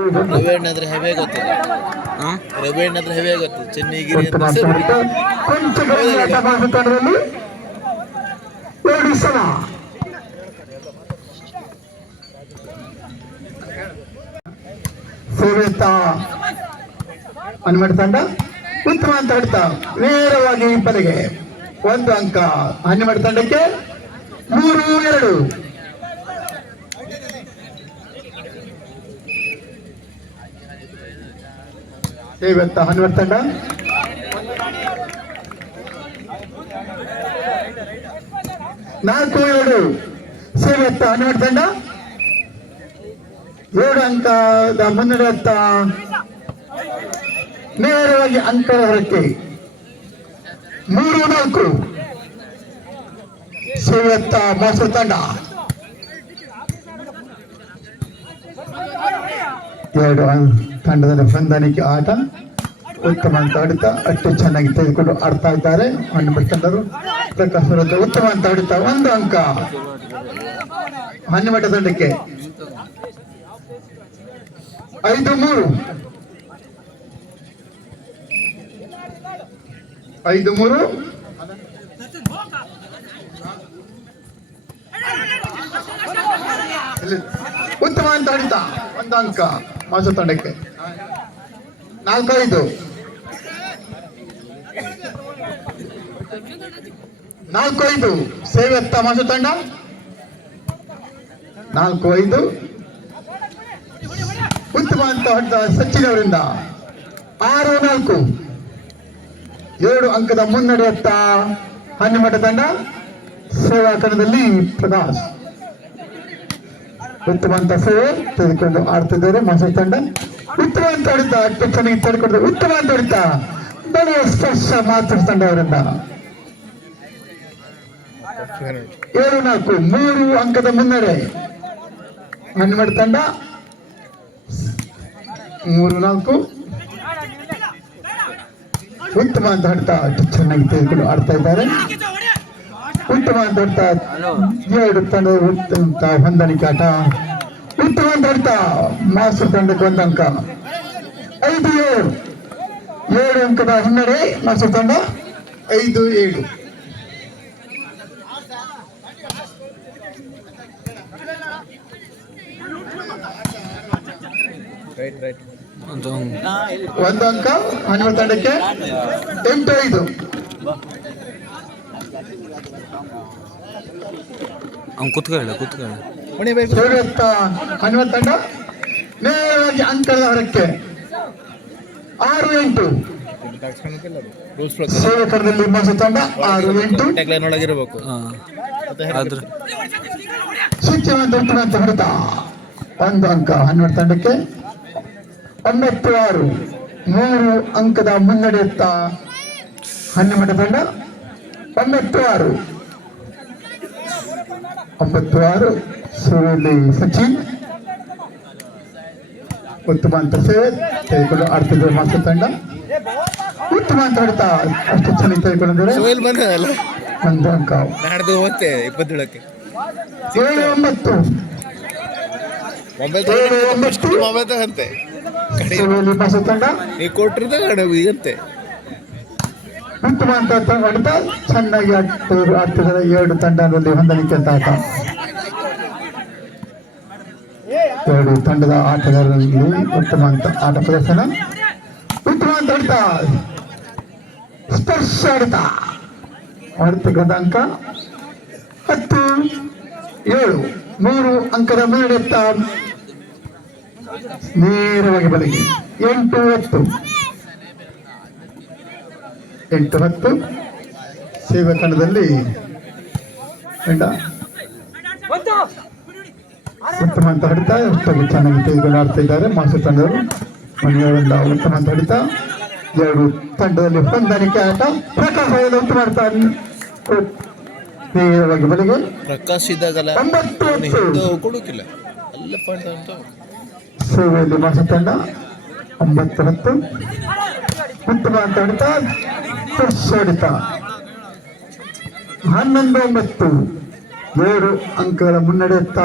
ರವಿ ಅಂದ್ರೆ ಹೆವಿ ಗೊತ್ತಿಲ್ಲ. ರವಿ ಅಂದ್ರೆ ಹೆವಿ ಗೊತ್ತು. ಚೆನ್ನಗಿರಿ ಸೇವೆತ್ತ ಹನುಮಂತ ತಂಡ ಉತ್ತಮ ಅಂತ ಹೇಳ್ತಾ ನೇರವಾಗಿ ಇಬ್ಬರಿಗೆ 1 ಅಂಕ. ಹನುಮಂತ ತಂಡಕ್ಕೆ 3-2. ಸೇವೆತ್ತ ಹನುಮಂತ ತಂಡ 4-2. ಸೇವೆತ್ತ ಹನುಮಂತ ತಂಡ 7 ಅಂಕದ ಮುನ್ನಡೆಯತ್ತ ನೇರವಾಗಿ ಅಂಕದ ಹೊರಕ್ಕೆ 3-4. ಸೇವೆತ್ತ ಮೈಸೂರು ತಂಡ 2 ತಂಡದ ಹೊಂದಾಣಿಕೆ ಆಟ ಉತ್ತಮ ಅಂತ ಆಡುತ್ತಾ ಅಷ್ಟು ಚೆನ್ನಾಗಿ ತೆಗೆದುಕೊಂಡು ಆಡ್ತಾ ಇದ್ದಾರೆ. ಹನುಮಂತ ತಂಡರು ಪ್ರಕಾಶ್ ವಿರುದ್ಧ ಉತ್ತಮ ಅಂತ ಆಡುತ್ತಾ 1 ಅಂಕ ಹನುಮಂತ ತಂಡಕ್ಕೆ. 5-3. 5-3. ಉತ್ತಮ ಅಂತ ಆಡಿತ 1 ಅಂಕ ಮೈಸೂರು ತಂಡಕ್ಕೆ. 4-5. 4-5. ಸೇವೆತ್ತ ಮೈಸೂರು ತಂಡ 4-5. ಉತ್ತಮ ಅಂತ ಹೊಡೆದ ಸಚಿನ್ ಅವರಿಂದ 6-4. 7 ಅಂಕದ ಮುನ್ನಡೆಯತ್ತ ಹನುಮಂತ ತಂಡ. ಸೇವಾ ತಂಡದಲ್ಲಿ ಪ್ರಕಾಶ್ ಉತ್ತಮ ಅಂತ ಸೇವೆ ತೆಗೆದುಕೊಂಡು ಆಡ್ತಿದ್ದಾರೆ ಮೈಸೂರು ತಂಡ. ಉತ್ತಮ ಅಂತ ಹೊಡಿತ ಅಷ್ಟು ಚೆನ್ನಾಗಿ ತೆಗೆದುಕೊಂಡು ಉತ್ತಮ ಅಂತ ಹೊಡಿತ ಬಲಿಯ ಸ್ಪರ್ಶ ಮಾತೃ ತಂಡ ಅವರಿಂದ 7-4. 3 ಅಂಕದ ಮುನ್ನಡೆ ಹನುಮಂತ ತಂಡ. 3-4. ಉತ್ತಮ ಅಂತ ಹೊಡ್ತಾ ಚೆನ್ನಾಗಿ ತೆಗೆದುಕೊಂಡು ಆಡ್ತಾ ಇದ್ದಾರೆ. ಉತ್ತಮ ಅಂತ ಹೊಡ್ತಾ 2 ತಂಡ ಉತ್ತಮ ಹೊಂದಾಣಿಕೆ ಆಟ. ಉತ್ತಮ ಅಂತ ಹೊಡ್ತಾ ಮೈಸೂರು ತಂಡಕ್ಕೆ 1 ಅಂಕ. 5-7. 7 ಅಂಕದ ಹಿನ್ನಡೆ ಮೈಸೂರು ತಂಡ. 5-7. ಒಂದು ಅಂಕ ಹನುಮಂತ ತಂಡಕ್ಕೆ. 8-5. ಸೇವೆತ್ತ ಹನುಮಂತ ತಂಡ ನೇರವಾಗಿ ಅಂಕದ ಹೊರಕ್ಕೆ 6-8. ಸೇವಕರಲ್ಲಿ ಮೈಸೂರು ತಂಡ 6-8. ಶಿಕ್ಷಣ ಅಂತ ಹೊಡೆತ 1 ಅಂಕ ಹನುಮಂತ ತಂಡಕ್ಕೆ. 9-6. 3 ಅಂಕದ ಮುನ್ನಡೆಯುತ್ತ ಹನುಮಂತ ತಂಡ. 9-6. 9-6. ಸೇವೆಯಲ್ಲಿ ಸಚಿನ್ ಉತ್ತಮ ಅಂತ ಸೇವೆ ತೆಗೆದುಕೊಂಡು ಆಡ್ತಿದ್ದಾರೆ ಮೈಸೂರು ತಂಡ. ಉತ್ತಮ ಅಂತ ಹೊಡ್ತಾ ಅಷ್ಟು ಚೆನ್ನಾಗಿ ತೆಗೆದುಕೊಂಡಿದ್ದಾರೆ. 1 ಅಂಕ. 27-9. 7-9. ಸೇವೆಯಲ್ಲಿ ಮೈಸೂರು ತಂಡ ಕೊಟ್ಟಿರ್ತೆ. ಉತ್ತಮ ಅಂತ ಹೊಡ್ತಾ ಚೆನ್ನಾಗಿ ಆಡ್ತಿದ್ದಾರೆ 2 ತಂಡದಲ್ಲಿ ಹೊಂದಾಣಿಕೆ ಅಂತ ಆಟ. 2 ತಂಡದ ಆಟಗಾರರಲ್ಲಿ ಉತ್ತಮ ಅಂತ ಆಟ ಪ್ರದರ್ಶನ. ಉತ್ತಮ ಅಂತ ಹೊಡ್ತಾ ಸ್ಪರ್ಶ ಆಡ್ತಾ ಆಡ್ತಕ್ಕಂಥ ಅಂಕ 10-7. 3 ಅಂಕದ ಮುನ್ನಡೆಯುತ್ತ ನೇರವಾಗಿ ಬಲಿಗೆ 8-10. 8-10. ಸೇವಾ ತಂಡದಲ್ಲಿ ಉತ್ತಮ ಅಂತ ಹೊಡಿತಾ ಅಷ್ಟಾಗಿ ಚೆನ್ನಾಗಿ ತೆಗೆದುಕೊಂಡು ಆಡ್ತಾ ಇದ್ದಾರೆ ಮೈಸೂರು ತಂಡವರು. ಮನೆಯವರಿಂದ ಉತ್ತಮ ಅಂತ ಹೊಡಿತಾ 2 ತಂಡದಲ್ಲಿ ಹೊಂದಾಣಿಕೆ ಆಟ. ಪ್ರಕಾಶ್ ಉತ್ತಮ ಆಡ್ತಾ ನೇರವಾಗಿ ಬಲಿಗೆ ಪ್ರಕಾಶ್ ಇದ್ದಾಗಲ್ಲ ಕೊಡುಕಿಲ್ಲ ಅಲ್ಲ ಪಾಯಿಂಟ್ ಅಂತ. ಸೇವೆಯಲ್ಲಿ ಮೈಸೂರು ತಂಡ 9-10. ಉತ್ತಮ ಅಂತ ಹೊಡಿತಾ ಹೊಡಿತ 11-9. 7 ಅಂಕಗಳ ಮುನ್ನಡೆಯುತ್ತ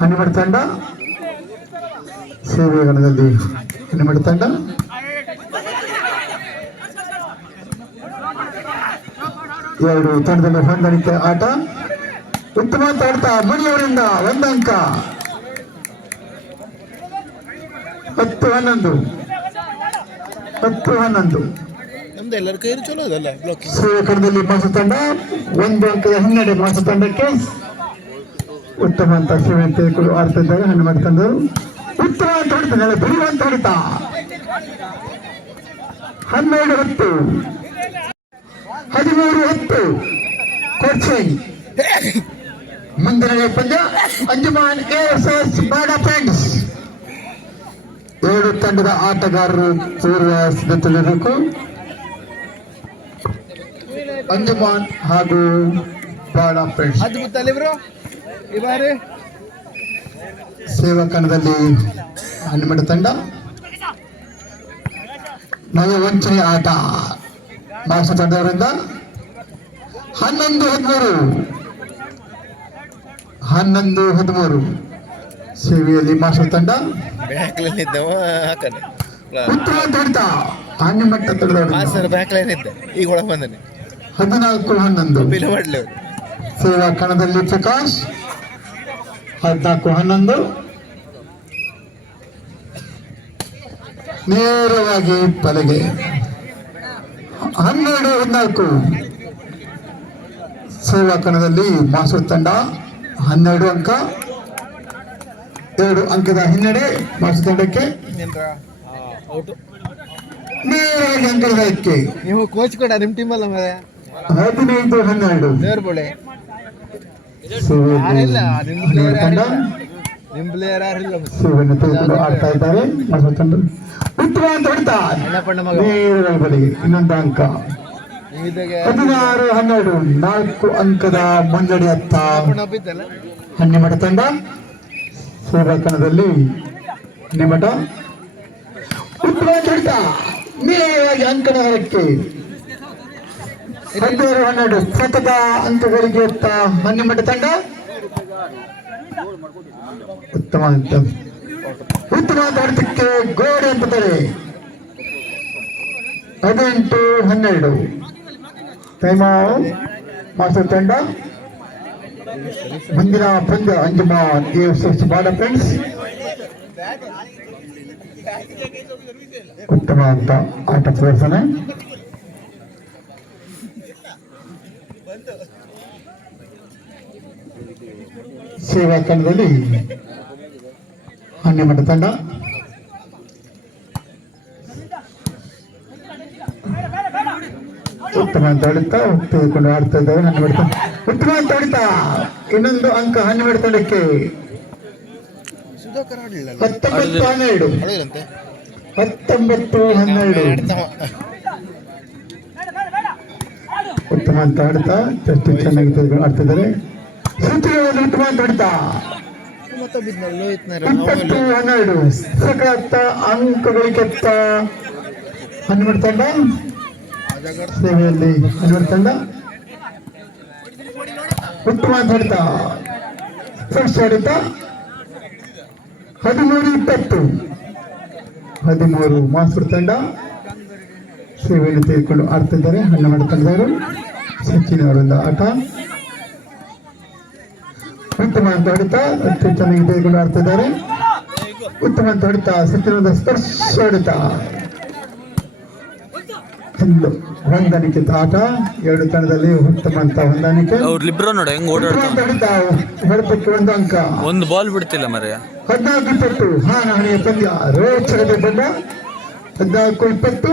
ಹನುಮಂತ ತಂಡ. ಸೇವೆಗಣದಲ್ಲಿ ಹೆಣ್ಣುಮಟ್ಟ ತಂಡ ಎರಡು ತಂಡದಲ್ಲಿ ಹೊಂದಾಣಿಕೆ ಆಟ. ಉತ್ತಮ ಆಡ್ತಾ ಮಣಿಯವರಿಂದ 1 ಅಂಕ. 10-11 10-11. ನಮ್ದು ಎಲ್ಲರ ಕೈಯಲ್ಲಿ ಚಲೋ ಅದಲ್ಲ ಬ್ಲಾಕಿಂಗ್. ಸೇವಕರದಲ್ಲಿ ಮಾಸ ತಂಡ 1 ಅಂಕದ ಹಿನ್ನಡೆ ಮಾಸ ತಂಡಕ್ಕೆ. ಉತ್ತಮ ಅಂತ ಸೇವೆ ತೆಗೆದುಕೊಂಡು ಆಡ್ತಾ ಇದ್ದಾರೆ ಹೆಣ್ಣುಮಟ್ಟ ತಂಡವರು. ಉತ್ತಮ ಅಂತ ಹೊಡಿತಾನೆ ಬಿಡುವಂತ ಹೊಡಿತಾ 12-10 13-10 ಕೋಚಿಂಗ್. ಮುಂದಿನ ಪಂದ್ಯ ಅಂಜುಮಾನ್ ಎಎಸ್ಎಸ್ ಬಾಡ ಫ್ರೆಂಡ್ಸ್. 2 ತಂಡದ ಆಟಗಾರರು ಪೂರ್ವ ಸಿದ್ಧತೆಯಲ್ಲಿರಬೇಕು. ಅಂಜುಮಾನ್ ಹಾಗೂ ಬಾಡ ಫ್ರೆಂಡ್ಸ್. ಸೇವಕಣದಲ್ಲಿ ಹೆಣ್ಣುಮಟ್ಟ ತಂಡ ನವ ವಂಚನೆ ಆಟ ಮಾಸ ತಂಡವರಿಂದ 11-13 ಸೇವೆಯಲ್ಲಿ ಮಾಸ ತಂಡ. ಉತ್ತಮ ತಂಡ ಹೆಣ್ಣುಮಟ್ಟ ತಂಡದವರಿಂದ ಈಗ ಒಳಗೆ ಬಂದಾನೆ 14-11 ಸೇವಾ ಕಣದಲ್ಲಿ ಪ್ರಕಾಶ್. 14-11 ನೇರವಾಗಿ ಬಲೆಗೆ. 12-14 ಸೇವಾ ಕಣದಲ್ಲಿ ಮಾಸೂರು ತಂಡ 12 ಅಂಕ. 2 ಅಂಕದ ಹಿನ್ನಡೆ ಮಾಸೂರು ತಂಡಕ್ಕೆ. ನೇರವಾಗಿ ಅಂಕಕ್ಕೆ ನೀವು ಕೋಚ್ ಕೂಡ ನಿಮ್ಮ ಟೀಮ್ ಅಲ್ಲ 15-12 ತಂಡ ನಿಮ್ಮ ಪ್ಲೇಯರ್ ಯಾರಿಲ್ಲ ಸೇವೆಯನ್ನು ತೆಗೆದುಕೊಂಡು ಆಡ್ತಾ ಇದ್ದಾರೆ ಮಾಸೂರು ತಂಡ. ಉತ್ತಮ ಅಂತ ಹೊಡಿತಾ ನೇರವಾಗಿ ಬಲಿಗೆ 1 ಅಂಕ. 16-12 4 ಅಂಕದ ಮುನ್ನಡೆ ಅತ್ತ ಹೆಣ್ಣುಮಟ್ಟ ತಂಡ. ಸೇವಾ ಕಣದಲ್ಲಿ ಹೆಣ್ಣುಮಟ್ಟ. ಉತ್ತಮ ತಂಡ ನೇರವಾಗಿ ಅಂಕಣಕ್ಕೆ 12-12 ಸತತ ಅಂಕಗಳಿಗೆ ಎತ್ತ ಹೆಣ್ಣುಮಟ್ಟ ತಂಡ. ಉತ್ತಮ ಅಂತ ಹೊಡೆತಕ್ಕೆ ಗೋಡೆ ಅಂತಾರೆ. 18-12 ಟೈಮ್ ಮಾಸ್ಟರ್ ತಂಡ. ಮುಂದಿನ ಪಂದ್ಯ ಅಂಜುಮಾನ್ ಎಎಸ್ಎಸ್ ಬಾಡ ಫ್ರೆಂಡ್ಸ್. ಉತ್ತಮ ಅಂತ ಆಟ ಪ್ರದರ್ಶನ. ಸೇವಾ ತಂಡದಲ್ಲಿ ಹೆಣ್ಣುಮಟ್ಟ ತಂಡ. ಉತ್ತಮ ಅಂತ ಹೊಡಿತಾ ತೆಗೆದುಕೊಂಡು ಆಡ್ತಾ ಇದ್ದಾರೆ ಹೆಣ್ಣುಮಟ್ಟ. ಉತ್ತಮ ಅಂತ ಹೊಡಿತಾ 1 ಅಂಕ ಹೆಣ್ಣುಮಟ್ಟ ತಂಡಕ್ಕೆ. 19-12 ಉತ್ತಮ ಅಂತ ಆಡ್ತಾ ಎಷ್ಟು ಚೆನ್ನಾಗಿ ತೆಗೆದುಕೊಂಡು ಆಡ್ತಿದ್ದಾರೆ. ಉತ್ತಮ ಅಂತ ಹೊಡಿತಾ 20-12 ಸಕಲ ಅಂಕಗಳಿಗೆ ಹೆಣ್ಣುಮಟ್ಟ ತಂಡ. ಸೇವೆಯಲ್ಲಿ ಹೆಣ್ಣುಮಟ್ಟ ತಂಡ. ಉತ್ತಮ ಅಂತ ಹೊಡಿತಾ ಫಸ್ಟ್ ಹೊಡಿತಾ 13-20 ಮಾಸೂರು ತಂಡ. ಸೇವೆಯನ್ನು ತೆಗೆದುಕೊಂಡು ಆಡ್ತಿದ್ದಾರೆ ಹೆಣ್ಣುಮಟ್ಟ ತಂಡದವರು. ಸಚಿನ್ ಅವರಿಂದ ಆಟ. ಉತ್ತಮ ಅಂತ ಹೊಡಿತಾ ಅಷ್ಟು ಚೆನ್ನಾಗಿ ತೆಗೆದುಕೊಂಡು ಆಡ್ತಿದ್ದಾರೆ. ಉತ್ತಮ ಅಂತ ಹೊಡಿತಾ ಸಚಿನ್ ಸ್ಪರ್ಶ ಹೊಡಿತಾ ಹೊಂದಾಣಿಕೆ ಆಟ. 2 ತಂಡದಲ್ಲಿ ಉತ್ತಮ ಅಂತ ಹೊಂದಾಣಿಕೆ. ಹೊಡಿತಾ ಹೊಡೆತಕ್ಕೆ 1 ಅಂಕ. ಒಂದು ಬಾಲ್ ಬಿಡ್ತಿಲ್ಲ ಮರೆ. 14-20 ಹಾನಾಹಣಿಯ ಪಂದ್ಯ ರೋಚಕತೆ ಪಂದ್ಯ. 14-20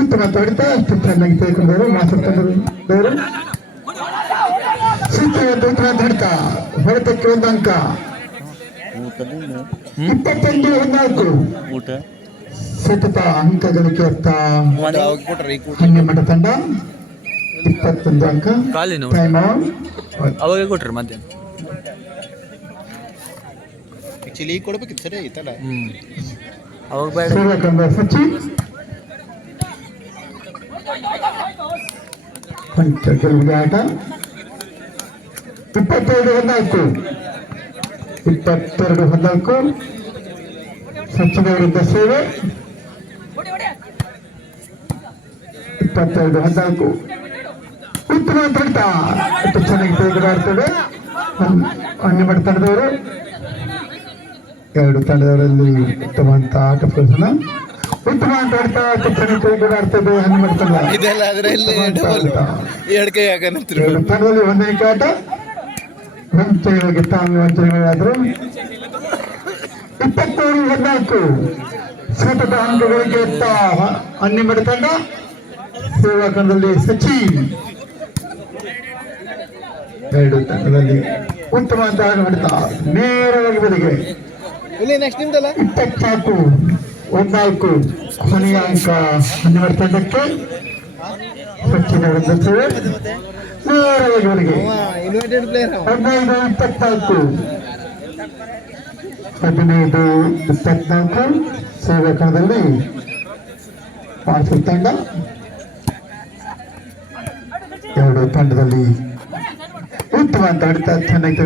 ಉತ್ತಮ ಅಂತ ಹೊಡಿತಾ ಅಷ್ಟು ಚೆನ್ನಾಗಿ ತೆಗೆದುಕೊಂಡವರು ಮಾಸೂರು ತಂಡದವರು. ಉತ್ತಮ ಅಂತ ಹೊಡಿತಾ ಹೊಡೆತಕ್ಕೆ 1 ಅಂಕ. 21-14 ಸತತ ಅಂಕಗಳಿಗೆ ಎತ್ತ ಹೆಣ್ಣುಮಟ್ಟ ತಂಡ. 21 ಅಂಕ. ಟೈಮ್ ಅವಾಗ ಕೊಟ್ರಿ ಮಧ್ಯಾಹ್ನ. ಆಕ್ಚುಲಿ ಈಗ ಕೊಡ್ಬೇಕಿತ್ತು ಸರಿ ಐತಲ್ಲ. ಅವಾಗ ಬೇಡ. ಸಚಿನ್ ಗೆಲುವಿಗೆ ಆಟ. 22-14 22-14 ಸಚಿವ ವಿರುದ್ಧ ಸೇವೆ 22-14 ಉತ್ತಮ ತಂಡ ಚೆನ್ನಾಗಿ ತೆಗೆದುಕೊಳ್ಳುತ್ತದೆ ಹನ್ನೆರಡು ತಂಡದವರು ಎರಡು ತಂಡದವರಲ್ಲಿ ಉತ್ತಮ ಅಂತ ಆಟ ಪ್ರದರ್ಶನ ಉತ್ತಮ ಅಂತ ಆಡ್ತಾ ಚೆನ್ನಾಗಿ ತೆಗೆದುಕೊಳ್ಳುತ್ತದೆ ಹನ್ನೆರಡು ತಂಡ ಇದೆಲ್ಲ ಅದರಲ್ಲಿ ಎರಡು ಕೈ ಹಾಕಂತ ಎರಡು ತಂಡದಲ್ಲಿ ಹೊಂದಾಣಿಕೆ ಆಟ ವಂಚನೆಗಳಿಗೆ ತಾವು ವಂಚನೆಗಳಾದ್ರು 23-14 ಸತತ ಅಂಕಗಳಿಗೆ ಹನ್ನೆರಡು ತಂಡ ಸೇವಾ ತಂಡದಲ್ಲಿ ಸಚಿನ್ ಎರಡು ತಂಡದಲ್ಲಿ ಉತ್ತಮ ಅಂತ ಆಡ್ತಾ ನೇರವಾಗಿ ಬದಿಗೆ ಇಲ್ಲಿ ನೆಕ್ಸ್ಟ್ ನಿಮ್ದಲ್ಲ 24-14 ಕೊನೆಯ ಅಂಕ 12 ತಂಡಕ್ಕೆ ಸಚಿನ್ ಅವರಿಂದ ಸೇವೆ ನೇರವಾಗಿ ಬದಿಗೆ ಇನ್ವೈಟೆಡ್ ಪ್ಲೇಯರ್ 15-24 ಸೇವಾ ಕಣದಲ್ಲಿ ಪಾರ್ಸಲ್ ತಂಡ ಎರಡು ತಂಡದಲ್ಲಿ ಉತ್ತಮ ಅಂತ ಆಡ್ತಾ ಚೆನ್ನಾಗಿ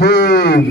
ಗೇಮ್